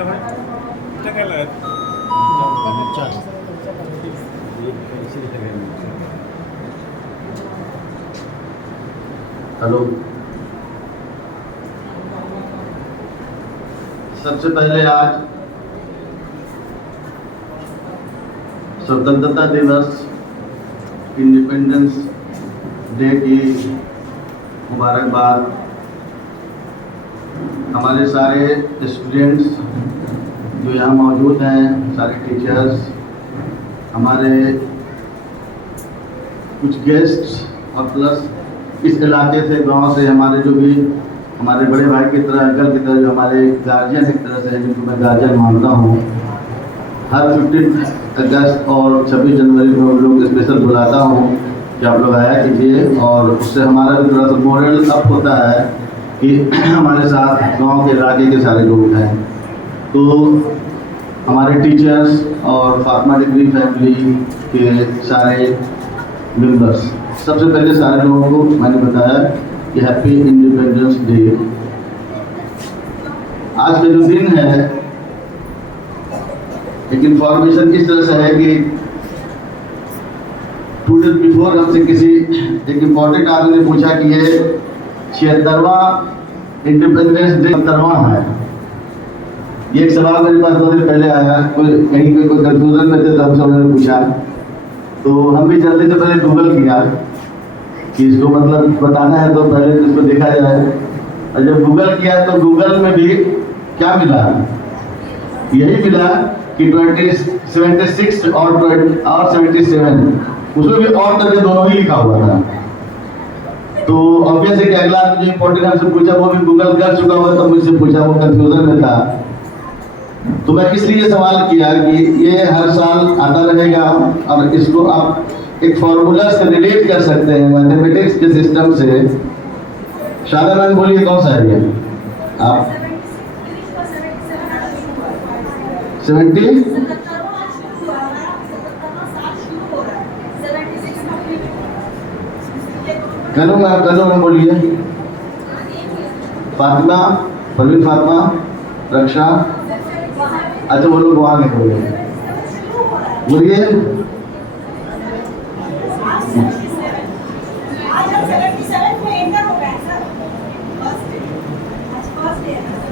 Hello, सबसे पहले आज स्वतंत्रता दिवस इंडिपेंडेंस डे की मुबारकबाद। हमारे सारे स्टूडेंट्स जो यहाँ मौजूद हैं, सारे टीचर्स, हमारे कुछ गेस्ट्स और प्लस इस इलाके से, गांव से हमारे जो भी हमारे बड़े भाई की तरह, अंकल की तरह, जो हमारे गार्जियन एक तरह से, जिनको मैं गार्जियन मानता हूँ। हर 15 अगस्त और 26 जनवरी को हम लोग स्पेशल बुलाता हूँ कि आप लोग आया कीजिए, और उससे हमारा भी थोड़ा सा मोरल अप होता है कि हमारे साथ गांव के इलाके के सारे लोग हैं। तो हमारे टीचर्स और फातिमा डिग्री फैमिली के सारे मेंबर्स, सबसे पहले सारे लोगों को मैंने बताया कि हैप्पी इंडिपेंडेंस डे। आज का जो दिन है, एक इंफॉर्मेशन इस तरह से है कि 2 डेज बिफोर हमसे किसी एक इम्पोर्टेंट आदमी ने पूछा कि ये 76वां इंडिपेंडेंस डे 70वां है। ये एक सवाल मेरे पास 2 दिन पहले आया, कोई कंफ्यूजन में थे, तो हमसे उन्होंने पूछा। तो हम भी जल्दी से पहले गूगल किया कि इसको मतलब बताना है तो पहले इसको देखा जाए। और जब गूगल किया तो गूगल में भी क्या मिला, यही मिला कि 76 और 77, उसमें भी और करके दोनों ही लिखा हुआ था। तो ऑब्वियस है कि अगला जो इम्पोर्टेंट हमसे पूछा वो भी गूगल कर चुका हुआ, तो मुझसे पूछा, वो कंफ्यूजन में था। तो मैं इसलिए सवाल किया कि ये हर साल आता रहेगा और इसको आप एक फॉर्मूला से रिलेट कर सकते हैं, मैथमेटिक्स के सिस्टम से। शादा मैम बोलिए कौन सा है ये? आप 70 करो मैम बोलिए। फातिमा, परवीन फातिमा, रक्षा, अच्छा वो लोग वहाँ नहीं बोलिए।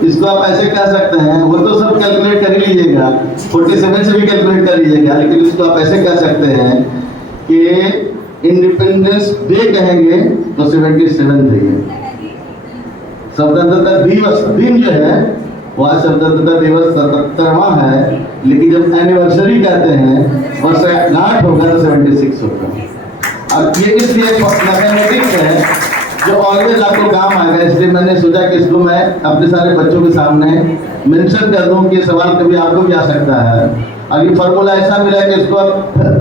इसको आप ऐसे कह सकते हैं, वो तो सब कैलकुलेट कर ही लीजिएगा, 47 से भी कैलकुलेट कर लीजिएगा, लेकिन इसको आप ऐसे कह सकते हैं कि इंडिपेंडेंस डे कहेंगे तो 77 देंगे। स्वतंत्रता दिवस दिन जो है वो आज स्वतंत्रता दिवस 77वां है, लेकिन जब एनिवर्सरी कहते हैं वर्षगांठ होगा तो 76 होगा। और ये इसलिए मैथमेटिक्स है जो ऑलवेज आपको काम आएगा, इसलिए मैंने सोचा कि इसको मैं अपने सारे बच्चों के सामने मेंशन कर दूं कि सवाल कभी आपको भी आ सकता है। और ये फॉर्मूला ऐसा मिला कि इसको आप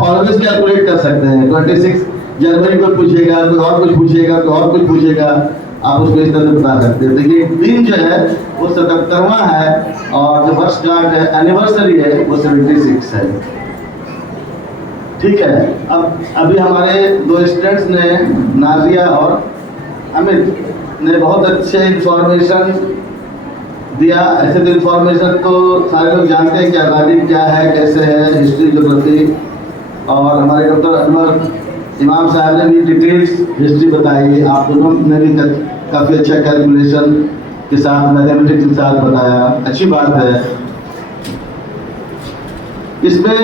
ऑलवेज कैलकुलेट कर सकते हैं। 26 जनवरी को पूछेगा, कोई और कुछ पूछेगा, कोई और कुछ पूछेगा, आप उसको इस तरह से बता सकते हैं। देखिए दिन जो है वो 77वां है, और जो वर्षगांठ है, एनिवर्सरी है, वो 76 है। ठीक है। अब अभी हमारे 2 स्टूडेंट्स ने, नाजिया और अमित ने बहुत अच्छे इंफॉर्मेशन दिया। ऐसे तो इंफॉर्मेशन तो सारे लोग जानते हैं कि आज़ादी क्या है, कैसे है, हिस्ट्री, ज्योग्राफी। और हमारे डॉक्टर अनवर इमाम साहब ने भी डिटेल्स हिस्ट्री बताई। आप दोनों ने भी काफ़ी अच्छा कैलकुलेशन के साथ, मैथमेटिक्स के साथ बताया, अच्छी बात है। इसमें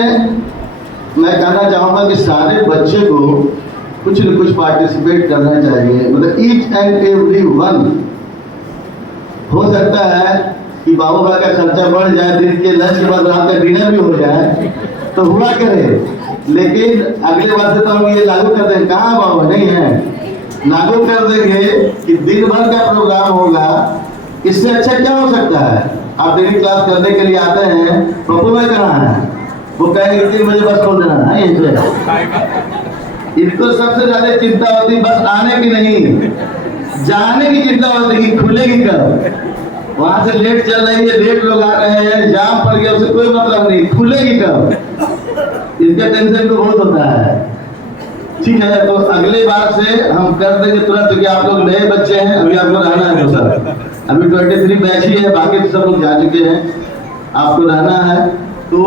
मैं कहना चाहूँगा कि सारे बच्चे को कुछ न कुछ पार्टिसिपेट करना चाहिए, मतलब ईच एंड एवरी वन। हो सकता है कि बाबू भाई का खर्चा बढ़ जाए, दिन के लंच के बाद रात का डिनर भी हो जाए, तो हुआ करे, लेकिन अगले बार से तो हम ये लागू कर देंगे। कहाँ बाबू नहीं है, लागू कर देंगे कि दिन भर का प्रोग्राम होगा। इससे अच्छा क्या हो सकता है? आप डेली क्लास करने के लिए आते हैं, पप्पू भाई कहाँ है, वो कहेंगे 3 बजे बस खोल देना है। इनको सबसे ज्यादा चिंता होती बस आने की नहीं, जाने की चिंता होती कि खुलेगी कब। वहां से लेट चल रही है, लेट लोग आ रहे हैं, जाम पड़ गया, उससे कोई मतलब नहीं, खुलेगी कब, इसका टेंशन तो बहुत होता है। ठीक है, तो अगले बार से हम कर देंगे तुरंत, क्योंकि आप लोग नए बच्चे हैं, अभी आपको रहना है। तो सर अभी 23 बैच ही है, बाकी तो सब लोग जा चुके हैं। आपको रहना है। तो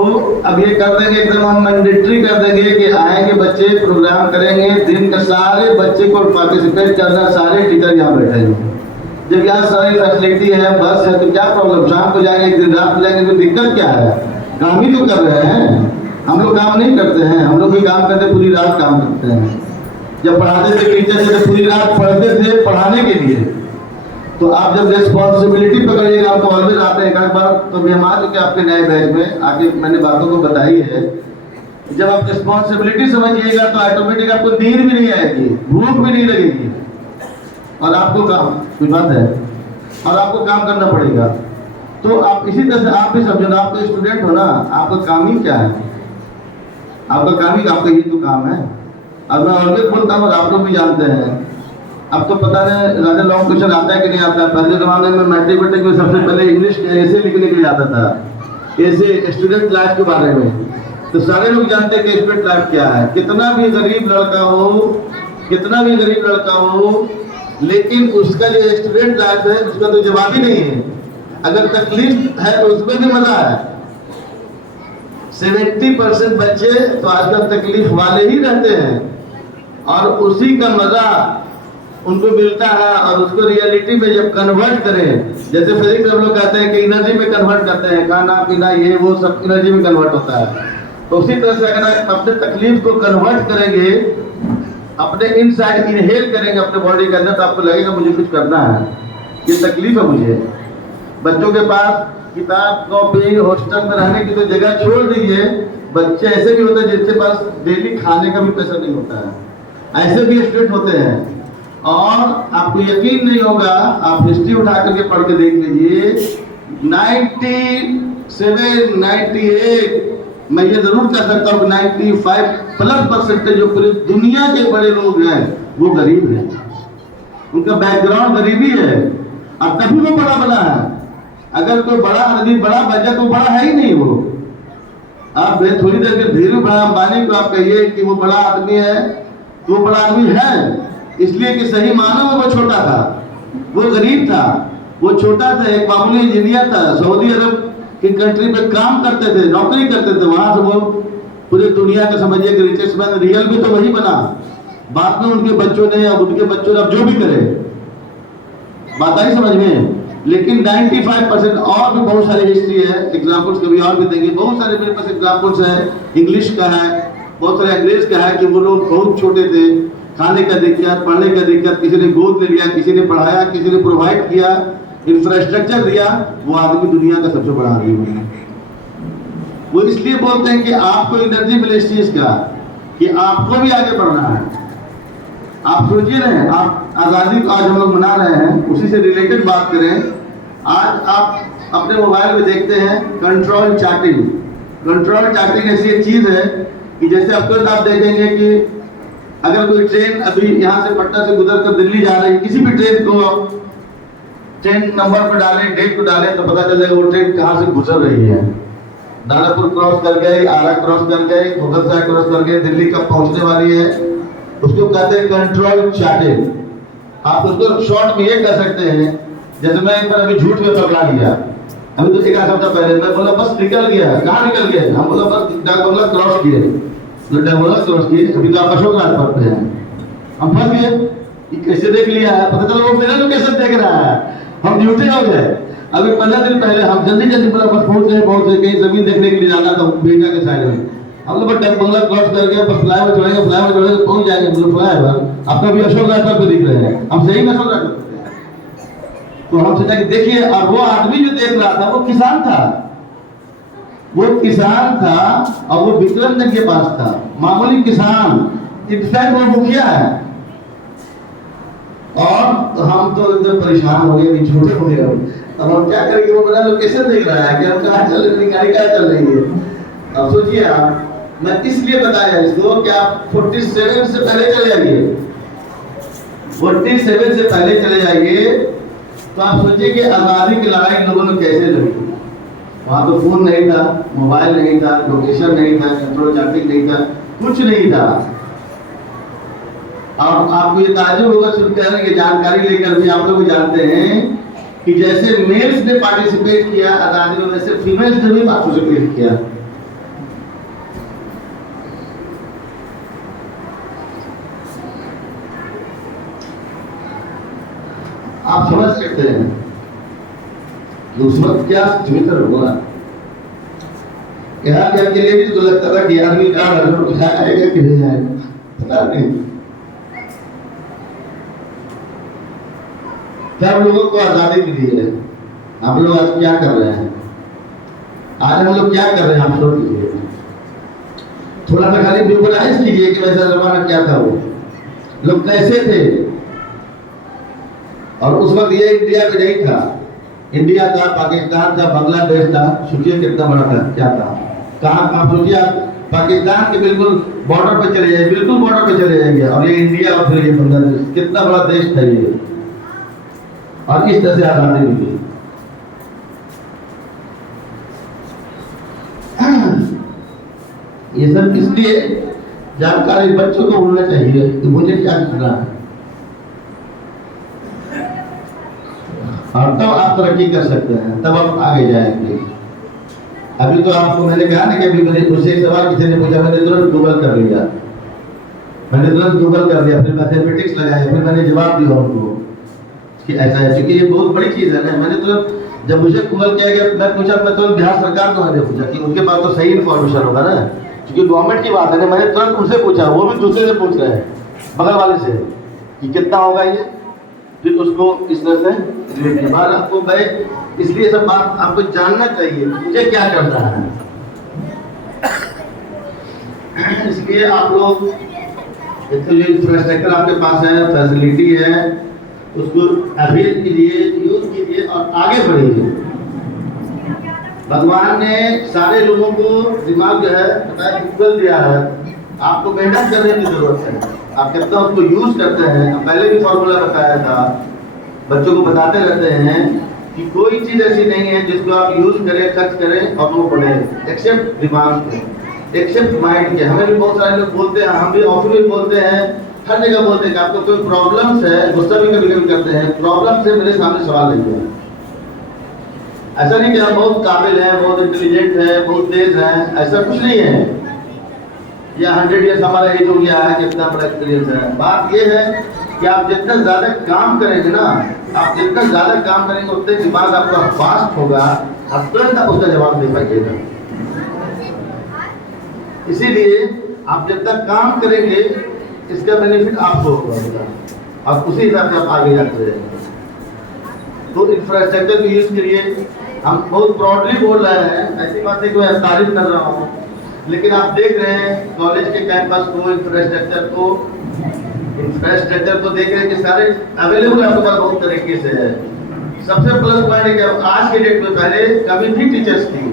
अब ये कर देंगे, एकदम हम मैंडेटरी कर देंगे कि आएंगे बच्चे, प्रोग्राम करेंगे, दिन का सारे बच्चे को पार्टिसिपेट करना, सारे टीचर यहाँ बैठे हैं। जब यहाँ सारी फैसिलिटी है, बस है, तो क्या प्रॉब्लम, शाम को जाएंगे, एक दिन रात को जाएंगे, तो दिक्कत क्या है? काम ही तो कर रहे हैं। हम लोग काम नहीं करते हैं, हम लोग भी काम करते, पूरी रात काम करते हैं। जब पढ़ाते थे टीचर से, तो पूरी रात पढ़ते थे पढ़ाने के लिए। तो आप जब रिस्पॉन्सिबिलिटी पकड़िएगा, आप तो ऑलवेज आते हैं। एक बार तो भी हम आ चुके आपके नए बैच में, आगे मैंने बातों को बताई है। जब आप रिस्पॉन्सिबिलिटी समझिएगा तो ऑटोमेटिक आपको नींद भी नहीं आएगी, भूख भी नहीं लगेगी, और आपको काम, कोई बात है, और आपको काम करना पड़ेगा। तो आप इसी तरह से आप भी समझो ना, आप तो स्टूडेंट हो ना, आपका काम ही क्या है? आपका काम ही, आपका ही तो काम है। अब मैं ऑलवेज बोलता हूँ, आप लोग भी जानते हैं। अब तो पता नहीं ज़्यादा लॉन्ग क्वेश्चन आता है कि नहीं आता है। पहले ज़माने में मैट्रिक में सबसे पहले इंग्लिश ऐसे लिखने के लिए आता था, ऐसे स्टूडेंट लाइफ के बारे में। तो सारे लोग जानते हैं कि स्टूडेंट लाइफ क्या है। कितना भी गरीब लड़का हो, कितना भी गरीब लड़का हो, लेकिन उसका जो स्टूडेंट लाइफ है उसका तो जवाब ही नहीं है। अगर तकलीफ है तो उसमें भी मजा है। 70% बच्चे तो आजकल तकलीफ वाले ही रहते हैं, और उसी का मजा उनको मिलता है। और उसको रियलिटी में जब कन्वर्ट करें, जैसे फिजिक्स हम लोग कहते हैं कि एनर्जी में कन्वर्ट करते हैं, खाना पीना ये वो सब एनर्जी में कन्वर्ट होता है। तो उसी तरह से अगर अपने तकलीफ को कन्वर्ट करेंगे, अपने इनसाइड इनहेल करेंगे अपने बॉडी के अंदर, तो आपको लगेगा मुझे कुछ करना है, ये तकलीफ है मुझे। बच्चों के पास किताब कॉपी हॉस्टल में रहने की तो जगह छोड़ दीजिए, बच्चे ऐसे भी होते हैं जिसके पास डेली खाने का भी पैसा नहीं होता है, ऐसे भी स्टूडेंट होते हैं। और आपको यकीन नहीं होगा, आप हिस्ट्री उठा करके पढ़ के देख लीजिए, 97, 98, मैं ये जरूर कह सकता हूँ 95+% जो पूरी दुनिया के बड़े लोग हैं वो गरीब हैं, उनका बैकग्राउंड गरीबी है, और तभी वो बड़ा बना है। अगर कोई बड़ा आदमी बड़ा बचा तो बड़ा है ही नहीं वो। आप थोड़ी देर के धीरू भाई अंबानी को आप कहिए कि वो बड़ा आदमी है, तो वो बड़ा आदमी है इसलिए कि सही मानों में वो छोटा था, वो गरीब था, वो छोटा था, एक मामूली इंजीनियर था, सऊदी अरब की कंट्री में काम करते थे, नौकरी करते थे, वहां से वो पूरी दुनिया का समझिए कि रिचेस्ट मैन रियल भी तो वही बना। बाद में उनके बच्चों ने, अब उनके बच्चों ने अब जो भी करे, बात आई समझ में। लेकिन 95% और भी बहुत सारी हिस्ट्री है, एग्जाम्पल्स कभी और भी देंगे, बहुत सारे मेरे पास एग्जाम्पल्स है, इंग्लिश का है, बहुत सारे अंग्रेज का है कि वो लोग बहुत छोटे थे, खाने का दिक्कत, पढ़ने का दिक्कत, किसी ने गोद ले लिया, किसी ने पढ़ाया, किसी ने प्रोवाइड किया, इंफ्रास्ट्रक्चर दिया, वो आदमी दुनिया का सबसे बड़ा आदमी बना। वो इसलिए बोलते हैं कि आपको एनर्जी मिले इस चीज का कि आपको भी आगे बढ़ना है। आप सोचिए रहे, आप आज़ादी को आज हम लोग मना रहे हैं, उसी से रिलेटेड बात करें। आज आप अपने मोबाइल में देखते हैं कंट्रोल चार्टिंग। कंट्रोल चार्टिंग ऐसी एक चीज है कि जैसे अब तक आप देखेंगे कि अगर कोई ट्रेन अभी यहाँ से पटना से गुजर कर दिल्ली जा रही है, किसी भी ट्रेन को ट्रेन नंबर पर डालें, डेट को डालें, तो पता चल जाएगा वो ट्रेन कहाँ से गुजर रही है। दानापुर क्रॉस कर गए, आरा क्रॉस कर गए, मुगलसराय क्रॉस कर गए, दिल्ली कब पहुंचने वाली है, उसको कहते हैं कंट्रोल चार्टिंग। आप उसको शॉर्ट में ये कह सकते हैं, जैसे मैं एक बार अभी झूठ में पकड़ा लिया, अभी तो एक हफ्ता पहले मैं बोला बस निकल गया, कहाँ निकल गया, हम बोला बस डाकबंगला क्रॉस किए, तो डाकबंगला क्रॉस किए, अभी तो आप अशोक राजपथ पे हैं, हम फंस गए, कैसे देख लिया है, पता चला वो मेरा लोकेशन देख रहा है, हम ड्यूटी हो गए। अभी 15 दिन पहले हम जल्दी जल्दी बोला बस पहुंच गए, कहीं जमीन देखने के लिए जाना था बेटा के साइड में, हम लोग डाकबंगला क्रॉस करके बस फ्लाईओवर चढ़ेंगे पहुंच जाएंगे, बोलो फ्लाईओवर आपका भी अशोक राजपथ पे दिख रहे हैं, हम सही में अशोक राजपथ। तो हम सोचा कि देखिए, और वो आदमी जो देख रहा था वो किसान था, वो किसान था, और वो विक्रमगंज के पास था, मामूली किसान, इनफैक्ट वो मुखिया है। और हम तो एकदम परेशान हो गए, छोटे हो गए, अब हम क्या करेंगे, वो मेरा लोकेशन देख रहा है कि हम कहाँ चल रही, गाड़ी कहाँ चल रही है। अब सोचिए आप, मैं इसलिए बताया इसको कि आप 47 से पहले चले जाइए, 47 से पहले चले जाइए, तो आप सोचिए कि आज़ादी की लड़ाई लोगों ने कैसे लड़ी। वहाँ तो फोन नहीं था, मोबाइल नहीं था, लोकेशन नहीं था, कंट्रोल चार्टिंग नहीं था, कुछ नहीं था। और आपको ये ताज्जुब होगा सुनकर कि जानकारी लेकर भी आप लोग जानते हैं कि जैसे मेल्स ने पार्टिसिपेट किया आजादी में, वैसे फीमेल्स ने भी पार्टिसिपेट किया। आप समझ सकते हैं कि उस वक्त क्या सिचुएशन हुआ। यहाँ के अकेले भी तो लगता था कि आदमी कहाँ आएगा कि नहीं आएगा, पता नहीं। सब लोगों को आजादी मिली है, हम लोग आज क्या कर रहे हैं? आज हम लोग क्या कर रहे हैं? आप सोच लीजिए, थोड़ा सा खाली विजुअलाइज कीजिए कि वैसा जमाना क्या था, वो लोग कैसे थे। और उस वक्त ये इंडिया में नहीं था, इंडिया था, पाकिस्तान था, बांग्लादेश था, सोचिए कितना बड़ा था, क्या था, कहाँ आप सोचिए, पाकिस्तान के बिल्कुल बॉर्डर पे चले जाइए, बिल्कुल बॉर्डर पे चले जाएंगे, और ये इंडिया और फिर ये बांग्लादेश, कितना बड़ा देश था ये। और इस तरह से आजादी मिली। ये सब इसलिए जानकारी बच्चों को होना चाहिए कि मुझे क्या करना है, और तब आप तरक्की कर सकते हैं, तब आप आगे जाएंगे। अभी तो आपको मैंने कहा ना कि अभी मुझसे एक सवाल किसी ने पूछा, मैंने तुरंत गूगल कर लिया, फिर मैथमेटिक्स लगाया, फिर मैंने जवाब दिया उनको कि ऐसा है, क्योंकि ये बहुत बड़ी चीज है ना। मैंने तुरंत जब मुझे गूगल किया गया, मैं पूछा, मैं तो बिहार सरकार को मैंने पूछा कि उनके पास तो सही इन्फॉर्मेशन होगा ना, क्योंकि गवर्नमेंट की बात है ना। मैंने तुरंत उनसे पूछा, वो भी दूसरे से पूछ रहे हैं, बगल वाले से, कि कितना होगा ये, फिर उसको इस तरह से बार आपको मैं, इसलिए सब बात आपको जानना चाहिए मुझे क्या करना है। इसलिए आप लोग तो जो इंफ्रास्ट्रक्चर आपके पास है, फैसिलिटी है, उसको अवेल कीजिए, यूज कीजिए और आगे बढ़िए। भगवान ने सारे लोगों को दिमाग जो है गूगल दिया है, आपको मेहनत करने की जरूरत है, आप कितना उसको यूज करते हैं। पहले भी फॉर्मूला बताया था, बच्चों को बताते रहते हैं कि कोई चीज ऐसी नहीं है जिसको आप यूज करें, खर्च करें और वो बढ़े, एक्सेप्ट दिमाग के, एक्सेप्ट माइंड के। हमें भी बहुत सारे लोग बोलते हैं, हम भी ऑफिस में बोलते हैं, हर जगह बोलते हैं कि आपको कोई प्रॉब्लम्स है, गुस्सा भी कभी कभी करते हैं, प्रॉब्लम से मेरे सामने सवाल नहीं है। ऐसा नहीं कि हम बहुत काबिल हैं, बहुत इंटेलिजेंट हैं, बहुत तेज हैं, ऐसा कुछ नहीं है। या 100 ईयर्स हमारा एज हो गया है, कितना बड़ा एक्सपीरियंस है। बात ये है कि आप जितना ज्यादा काम करेंगे ना, आप जितना ज्यादा काम करेंगे उतने दिमाग आपका फास्ट होगा, आप तुरंत आप उसका जवाब दे पाइएगा। इसीलिए आप जब तक काम करेंगे इसका बेनिफिट आपको होगा, और उसी हिसाब से आप आगे जाते रहेंगे। तो इंफ्रास्ट्रक्चर को यूज करिए। हम बहुत ब्रॉडली बोल रहे हैं, ऐसी बात है कि मैं तारीफ कर रहा हूँ, लेकिन आप देख रहे हैं कॉलेज के कैंपस को, इंफ्रास्ट्रक्चर को देख रहे हैं कि सारे अवेलेबल आपके पास बहुत तरीके से है। सबसे प्लस पॉइंट है कि आज के डेट में, पहले कमी थी टीचर्स की,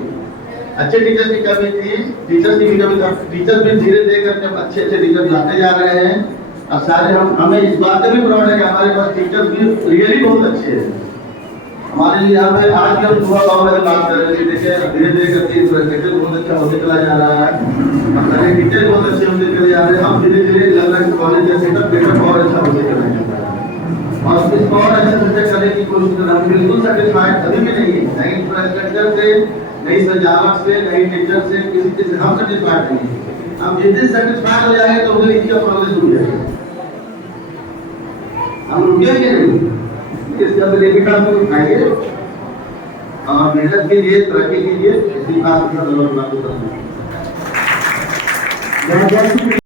अच्छे टीचर्स की कमी थी, टीचर्स की भी कमी था। टीचर्स भी धीरे धीरे करके अच्छे टीचर्स लाते जा रहे हैं, और सारे हमें इस बात में भी प्राउड है कि हमारे पास टीचर्स भी रियली बहुत अच्छे हैं। हमारे लिए यहाँ पे आज भी हम सुबह गाँव में बात कर रहे थे, देखिए धीरे धीरे करके इंफ्रास्ट्रक्चर बहुत अच्छा होते चला जा रहा है, सारे टीचर बहुत अच्छे होते चले जा रहे हैं। हम धीरे धीरे लग रहा है कि कॉलेज का सेटअप बेटर और अच्छा होते चला जा रहा है, और इसको और अच्छा से करने की कोशिश कर रहे हैं। बिल्कुल सेटिस्फाइड अभी भी नहीं है, नई इंफ्रास्ट्रक्चर से, नई सजावट से, नई टीचर से, किसी चीज से हम सेटिस्फाइड नहीं है। हम जिस दिन सेटिस्फाइड हो जाएंगे तो उधर इसका प्रोग्रेस रुक जाएगा, हम रुकेंगे नहीं। इसका बेनिफिट आपको उठाइए और मेहनत कीजिए, तरक्की कीजिए, इसी बात का